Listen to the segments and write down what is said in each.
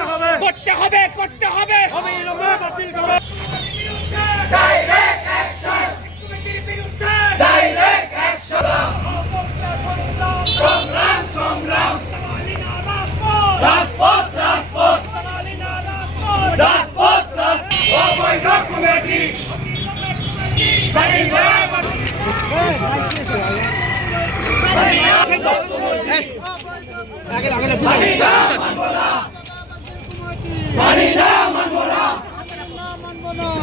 করতে হবে। করতে হবে করতে হবে। অবিলম্বে বাতিল করো ডাইরেক্ট অ্যাকশন ডাইরেক্ট অ্যাকশন সংগ্রাম সংগ্রাম! রাজপথ রাজপথ! রাজপথ রাজপথ! অবৈধ কমিটি! মানি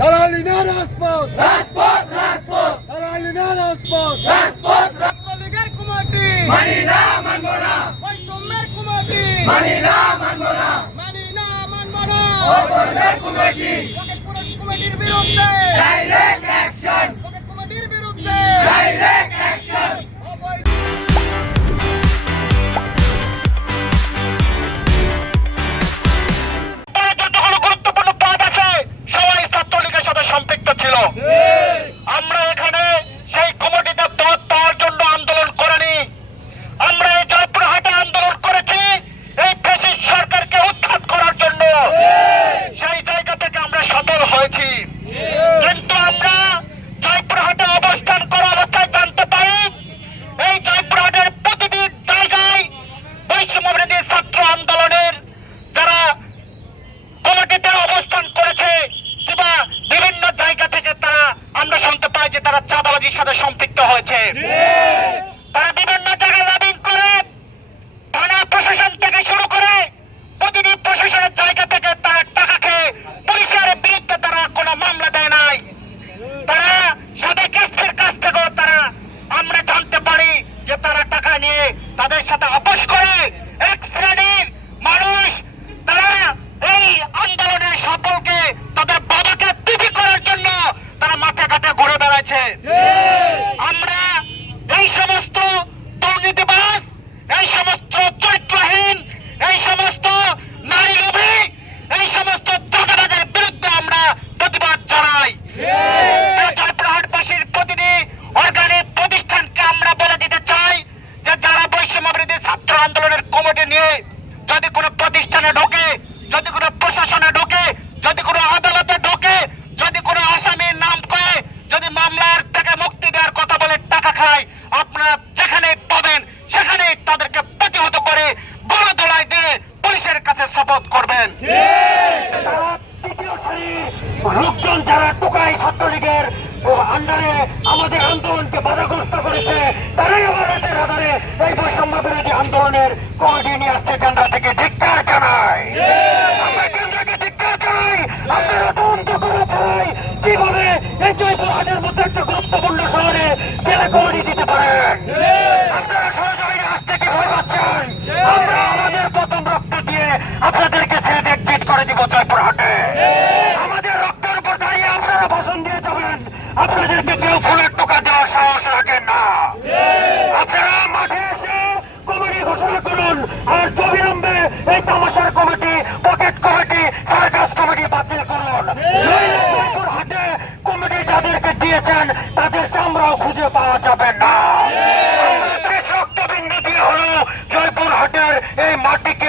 দালালি না রাজপথ। রাজপথ রাজপথ। দালালি না রাজপথ। রাজপথ ছাত্রলীগের কুমারটি মানি না মানব না। বৈষম্যের কুমারটি মানি না মানব না। মানি না মানব না। অবৈধ কমিটি পকেটপুরের কমিটির বিরুদ্ধে। ডাইরেক্ট অ্যাকশন কমিটির বিরুদ্ধে। ডাইরেক্ট অ্যাকশন সাথে লোকজন যারা টোকাই ছাত্রলীগের আন্ডারে আমাদের আন্দোলনকে বাধাগ্রস্ত করেছে, তারাই আবার রাতের আধারে এই বৈষম্য বিরোধী আন্দোলনের কমিটি নিয়ে আসছে কেন্দ্র থেকে ধিক্কার জানাই, আমরা কীভাবে এই জয়পুরহাটের মতো একটা গুরুত্বপূর্ণ শহরে জেলা কমিটি দিতে আপনাদেরকে কেউ ফুলের টোকা দেওয়ার সাহস রাখেন না। আপনারা মাঠে এসে কমিটি ঘোষণা করুন আর অবিলম্বে এই তামাশার committee, pocket committee, circus committee বাতিল করুন। জয়পুরহাটে কমিটি যাদেরকে দিয়েছেন, তাদের চামড়াও খুঁজে পাওয়া যাবে না। রক্তবিন্দু দিয়ে হলো জয়পুরহাটের এই মাটিকে